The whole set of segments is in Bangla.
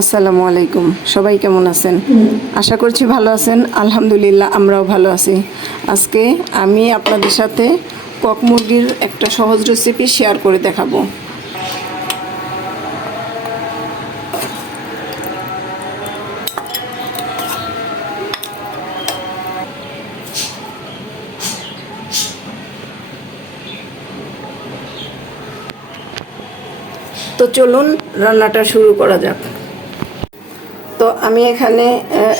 আসসালামু আলাইকুম। সবাই কেমন আছেন? আশা করছি ভালো আছেন। আলহামদুলিল্লাহ আমরাও ভালো আছি। আজকে আমি আপনাদের সাথে কক মুরগির একটা সহজ রেসিপি শেয়ার করে দেখাবো। তো চলুন রান্নাটা শুরু করা যাক। তো আমি এখানে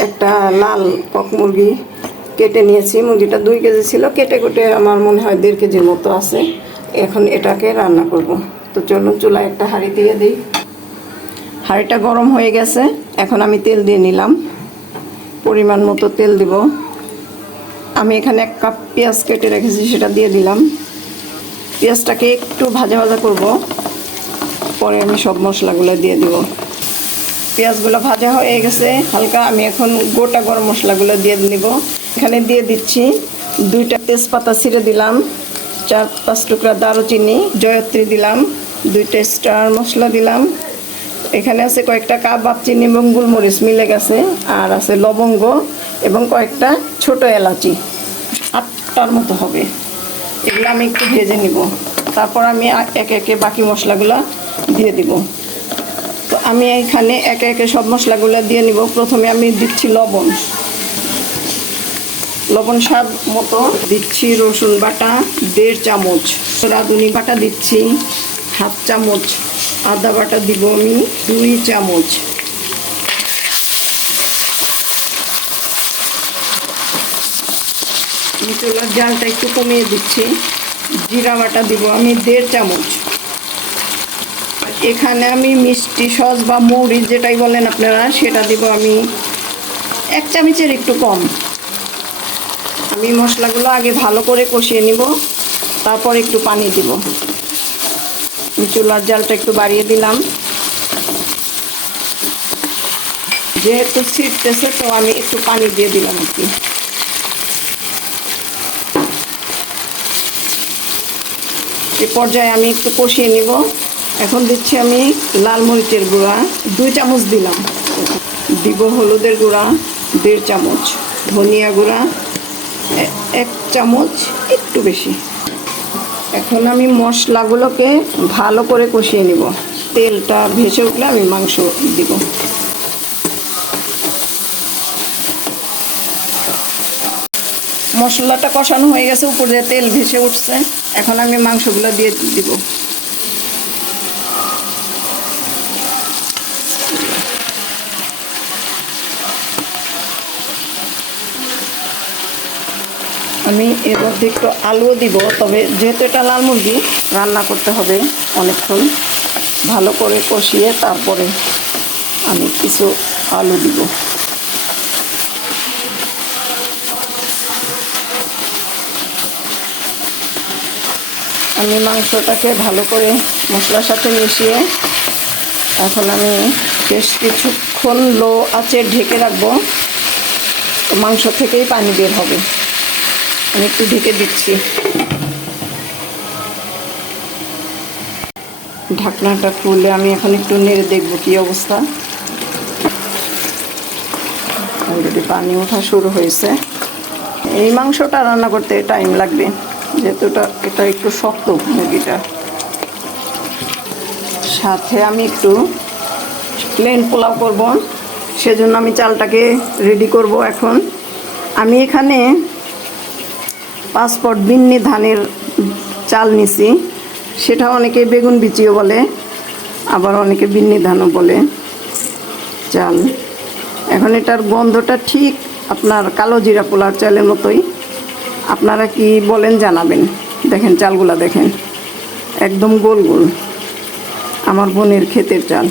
একটা লাল কক মুরগি কেটে নিয়েছি। মুরগিটা 2 কেজি ছিল, কেটে কেটে আমার মনে হয় 1.5 কেজির মতো আছে। এখন এটাকে রান্না করব। তো চলুন চুলায় একটা হাঁড়ি দিয়ে দিই। হাঁড়িটা গরম হয়ে গেছে। এখন আমি তেল দিয়ে নিলাম, পরিমাণ মতো তেল দিব। আমি এখানে 1 কাপ পেঁয়াজ কেটে রেখেছি, সেটা দিয়ে দিলাম। পেঁয়াজটাকে একটু ভাজা ভাজা করব, পরে আমি সব মশলাগুলো দিয়ে দিব। পেঁয়াজগুলো ভাজা হয়ে গেছে হালকা। আমি এখন গোটা গরম মশলাগুলো দিয়ে নিব। এখানে দিয়ে দিচ্ছি 2টা তেজপাতা ছিঁড়ে দিলাম, 4-5 টুকরা দারুচিনি, জয়ত্রী দিলাম, 2টা স্টার মশলা দিলাম। এখানে আছে কয়েকটা কাবাব চিনি এবং গোলমরিচ মিলে গেছে, আর আছে লবঙ্গ এবং কয়েকটা ছোট এলাচি, 8টার মতো হবে। এগুলো আমি একটু ভেজে নিব, তারপর আমি একে একে বাকি মশলাগুলো দিয়ে দিব। তো আমি এখানে একে একে সব মশলাগুলো দিয়ে নিব। প্রথমে আমি দিচ্ছি লবণ স্বাদ মতো দিচ্ছি। রসুন বাটা 1.5 চামচ, রাঁধুনি বাটা দিচ্ছি 1/2 চামচ, আদা বাটা দিব আমি 2 চামচ। চুলার জালটা একটু কমিয়ে দিচ্ছি। জিরা বাটা দিব আমি 1.5 চামচ। এখানে আমি মিষ্টি সস বা মৌরি যেটাই বলেন আপনারা, সেটা দিব আমি 1 চামচের একটু কম। আমি মশলাগুলো আগে ভালো করে কষিয়ে নিব, তারপর একটু পানি দিব। চুলার জালটা একটু বাড়িয়ে দিলাম, যেহেতু ছিটতেছে তো আমি একটু পানি দিয়ে দিলাম আর কি। এই পর্যায়ে আমি একটু কষিয়ে নিব। এখন দিচ্ছি আমি লাল মরিচের গুঁড়া 2 চামচ দিলাম, দিব হলুদের গুঁড়া 1.5 চামচ, ধনিয়া গুঁড়া 1 চামচ, একটু বেশি। এখন আমি মশলাগুলোকে ভালো করে কষিয়ে নিব। তেলটা ভেসে উঠলে আমি মাংস দিব। মশলাটা কষানো হয়ে গেছে, উপর দিয়ে তেল ভেসে উঠছে। এখন আমি মাংসগুলো দিয়ে দিব। আমি এর মধ্যে একটু আলুও দিব, তবে যেহেতু এটা লাল মুরগি রান্না করতে হবে অনেকক্ষণ, ভালো করে কষিয়ে তারপরে আমি কিছু আলু দিব। আমি মাংসটাকে ভালো করে মশলার সাথে মিশিয়ে এখন আমি বেশ কিছুক্ষণ লো আঁচে ঢেকে রাখবো। মাংস থেকেই পানি বের হবে। আমি একটু ঢেকে দিচ্ছি। ঢাকনাটা খুলে আমি এখন একটু নেড়ে দেখব কী অবস্থা। অলরেডি পানি ওঠা শুরু হয়েছে। এই মাংসটা রান্না করতে টাইম লাগবে, যেহেতু এটা একটু শক্ত মুরগিটা। সাথে আমি একটু প্লেন পোলাও করব, সেজন্য আমি চালটাকে রেডি করব। এখন আমি এখানে 5 পট বিন্নি ধানের চাল নিছি। সেটা অনেকে বেগুন বিচিও বলে, আবার অনেকে বিন্নি ধানও বলে চাল। এখন এটার গন্ধটা ঠিক আপনার কালো জিরা পোলার চালের মতোই। আপনারা কি বলেন জানাবেন। দেখেন চালগুলা দেখেন, একদম গোল গোল, আমার বোনের ক্ষেতের চাল।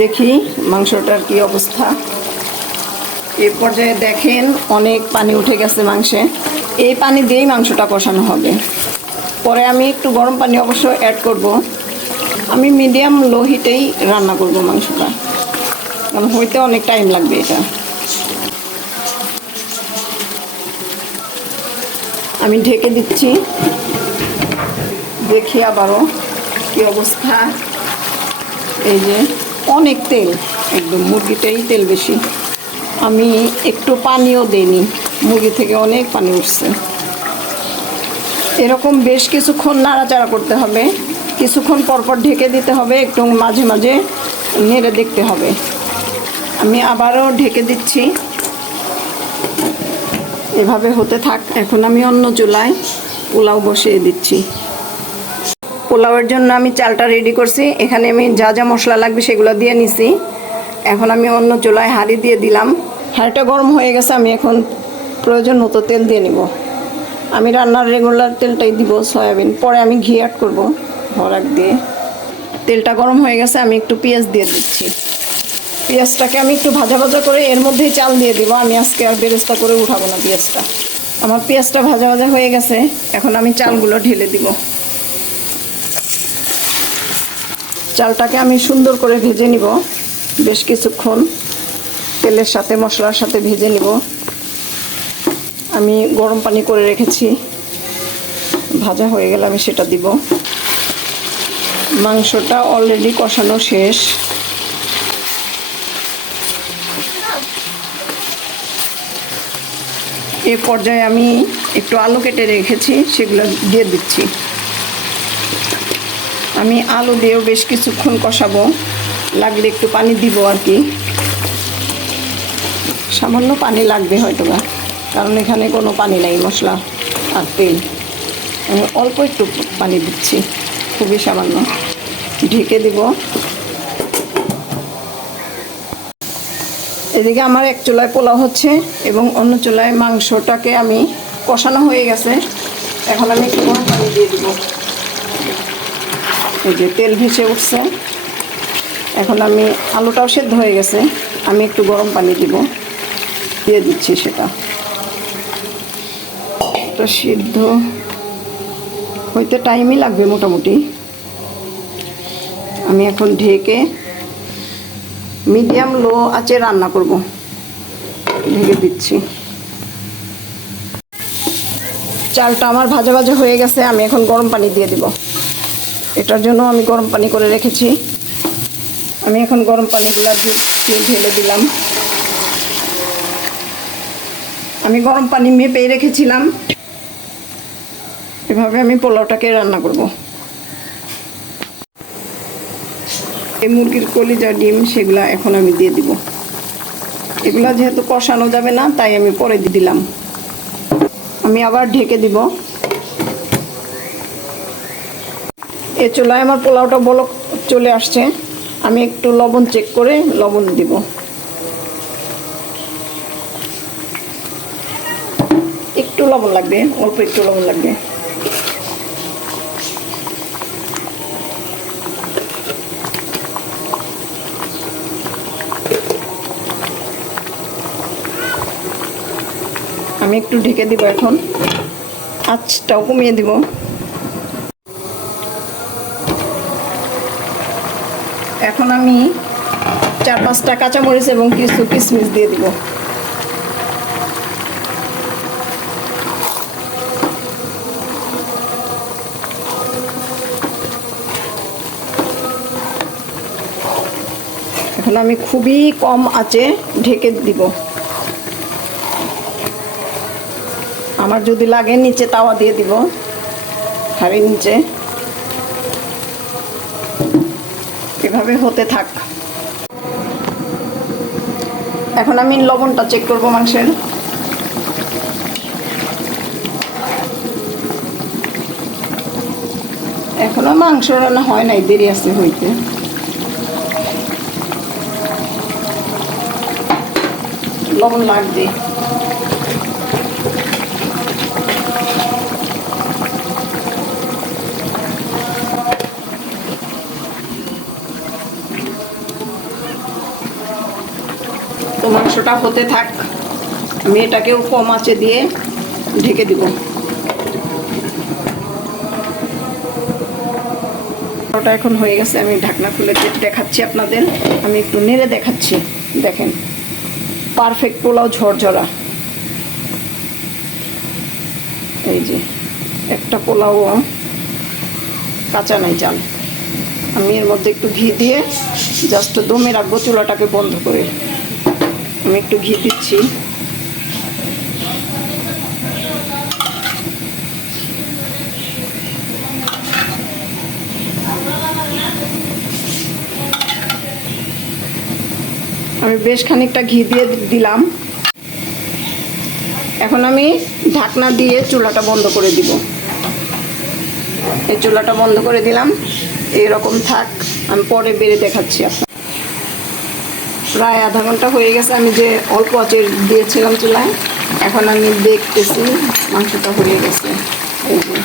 দেখি মাংসটার কি অবস্থা। এই পর্যায়ে দেখেন অনেক পানি উঠে গেছে মাংসে। এই পানি দিয়েই মাংসটা কষানো হবে। পরে আমি একটু গরম পানি অবশ্য অ্যাড করব। আমি মিডিয়াম লো হিটেই রান্না করব মাংসটা, কারণ হইতে অনেক টাইম লাগবে এটা। আমি ঢেকে দিচ্ছি, দেখি আবারও কি অবস্থা। এই যে অনেক তেল, একদম মুরগিটাই তেল বেশি। আমি একটু পানিও দেইনি, মুরগি থেকে অনেক পানি উঠছে। এরকম বেশ কিছুক্ষণ নাড়াচাড়া করতে হবে, কিছুক্ষণ পরপর ঢেকে দিতে হবে, একটু মাঝে মাঝে নেড়ে দেখতে হবে। আমি আবারও ঢেকে দিচ্ছি, এভাবে হতে থাক। এখন আমি অন্য চুলায় পোলাও বসিয়ে দিচ্ছি। পোলাওয়ের জন্য আমি চালটা রেডি করছি, এখানে আমি যা যা মশলা লাগবে সেগুলো দিয়ে নিছি। এখন আমি অন্য চুলায় হাঁড়ি দিয়ে দিলাম, হাঁড়িটা গরম হয়ে গেছে। আমি এখন প্রয়োজন মতো তেল দিয়ে নিব। আমি রান্নার রেগুলার তেলটাই দিব, সয়াবিন, পরে আমি ঘি অ্যাড করবো হরাক দিয়ে। তেলটা গরম হয়ে গেছে, আমি একটু পেঁয়াজ দিয়ে দিচ্ছি। পেঁয়াজটাকে আমি একটু ভাজা ভাজা করে এর মধ্যেই চাল দিয়ে দিব। আমি আজকে আর বেরেস্তা করে উঠাবো না পেঁয়াজটা। আমার পেঁয়াজটা ভাজা ভাজা হয়ে গেছে, এখন আমি চালগুলো ঢেলে দিব। চালটাকে আমি সুন্দর করে ভেজে নিব, বেশ কিছুক্ষণ তেলের সাথে মশলার সাথে ভেজে নিব। আমি গরম পানি করে রেখেছি, ভাজা হয়ে গেলে আমি সেটা দিব। মাংসটা অলরেডি কষানো শেষ। এ পর্যায়ে আমি একটু আলু কেটে রেখেছি, সেগুলো দিয়ে দিচ্ছি। আমি আলু দিয়েও বেশ কিছুক্ষণ কষাবো, লাগলে একটু পানি দিব আর কি। সামান্য পানি লাগবে হয়তো বা, কারণ এখানে কোনো পানি নাই, মশলা আর তেল। আমি অল্প একটু পানি দিচ্ছি, খুবই সামান্য। ঢেকে দিব। এদিকে আমার এক চুলায় পোলাও হচ্ছে এবং অন্য চুলায় মাংসটাকে আমি কষানো হয়ে গেছে। এখন আমি একটু গরম পানি দিয়ে দিব। এই যে তেল ভেসে উঠছে। এখন আমি আলুটাও সেদ্ধ হয়ে গেছে, আমি একটু গরম পানি দিব, দিয়ে দিচ্ছি সেটা। তো সিদ্ধ হইতে টাইমই লাগবে মোটামুটি। আমি এখন ঢেকে মিডিয়াম লো আঁচে রান্না করব, ঢেকে দিচ্ছি। চালটা আমার ভাজা ভাজা হয়ে গেছে, আমি এখন গরম পানি দিয়ে দিব। এটার জন্য আমি গরম পানি করে রেখেছি। আমি এখন গরম পানিগুলো ঢেলে দিলাম। আমি গরম পানি মেপে রেখেছিলাম। এভাবে আমি পোলাওটাকে রান্না করব। এই মুরগির কলিজা, ডিম, সেগুলা এখন আমি দিয়ে দিব। এগুলা যেহেতু কষানো যাবে না, তাই আমি পরে দিয়ে দিলাম। আমি আবার ঢেকে দিব। এ চুলায় আমার পোলাওটা বলক চলে আসছে। আমি একটু লবণ চেক করে লবণ দিব। একটু লবণ লাগবে, অল্প একটু লবণ লাগবে। আমি একটু ঢেকে দিব। এখন আঁচটাও কমিয়ে দিব। এখন আমি 4-5টা কাঁচামরিচ এবং কিছু কিশমিশ দিয়ে দিব। এখন আমি খুবই কম আঁচে ঢেকে দিব। আমার যদি লাগে নিচে তাওয়া দিয়ে দিব, হাঁড়ির নিচে। এভাবে হতে থাক। এখন আমি লবণটা চেক করব মাংসের। এখনো মাংস রান্না হয় নাই, দেরি আছে হইতে। লবণ লাগবে। তো মাংসটা হতে থাক, আমি এটাকেও কম আঁচে দিয়ে ঢেকে দিব। ওটা এখন হয়ে গেছে, আমি ঢাকনা খুলে দেখাচ্ছি আপনাদের। আমি একটু নেড়ে দেখাচ্ছি, দেখেন পারফেক্ট পোলাও, ঝরঝরা। এই যে একটা পোলাও কাঁচা নাই চাল। আমি এর মধ্যে একটু ঘি দিয়ে জাস্ট দমে রাখবো চুলাটাকে বন্ধ করে। আমি একটু ঘি দিচ্ছি। আমি বেশ খানিকটা ঘি দিয়ে দিলাম। এখন আমি ঢাকনা দিয়ে চুলাটা বন্ধ করে দিব। এই চুলাটা বন্ধ করে দিলাম, এইরকম থাক, আমি পরে বেড়ে দেখাচ্ছি আপনার। প্রায় আধা ঘন্টা হয়ে গেছে আমি যে অল্প আঁচে দিয়েছিলাম চুলায়। এখন আমি দেখতেছি মাংসটা হয়ে গেছে। এই যে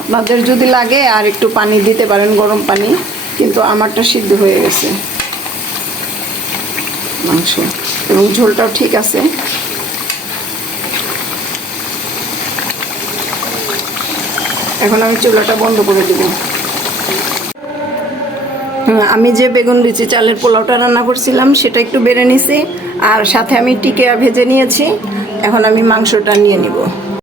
আপনাদের যদি লাগে আর একটু পানি দিতে পারেন, গরম পানি, কিন্তু আমারটা সিদ্ধ হয়ে গেছে মাংস, এবং ঝোলটাও ঠিক আছে। এখন আমি চুলাটা বন্ধ করে দেব। আমি যে বেগুন বিচি চালের পোলাওটা রান্না করছিলাম সেটা একটু বেড়ে নিছি, আর সাথে আমি টিকিয়া ভেজে নিয়েছি। এখন আমি মাংসটা নিয়ে নিব।